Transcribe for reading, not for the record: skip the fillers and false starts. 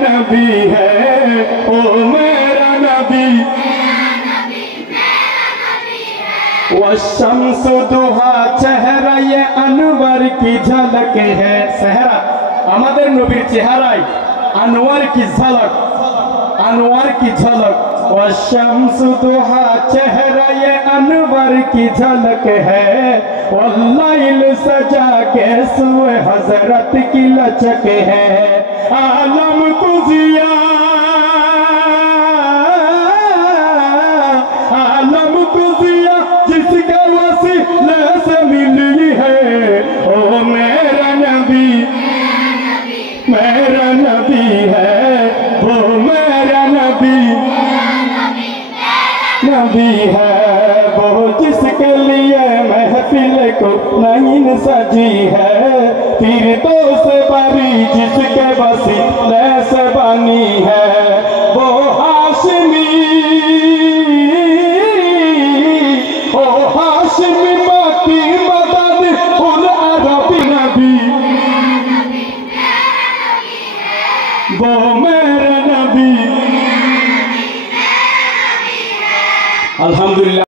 नबी है, ओ मेरा नबी। वो शम्स दुहा चेहरा ये अनवर की झलक है। सेहरा आमादेर नबीर चेहराय अनवर की झलक, अनवर की झलक। वो शम्स दुहा चेहरा ये अनवर की झलक है। वल्लैल सजा के सुए हजरत की लचक है। आलम कुजिया, आलम कुजिया जिसके वसीले से मिली है। ओ मेरा नबी, मेरा नबी है, वो मेरा नबी, नबी है वो जिसके लिए महफिल को नहीं सजी है। फिर तो से बारी जिसके वसीले से बनी है। वो हाशमी, ओ हाशमी माकी मदद उल अरबी नबी, वो मेरा नबी। अल्हम्दुलिल्लाह।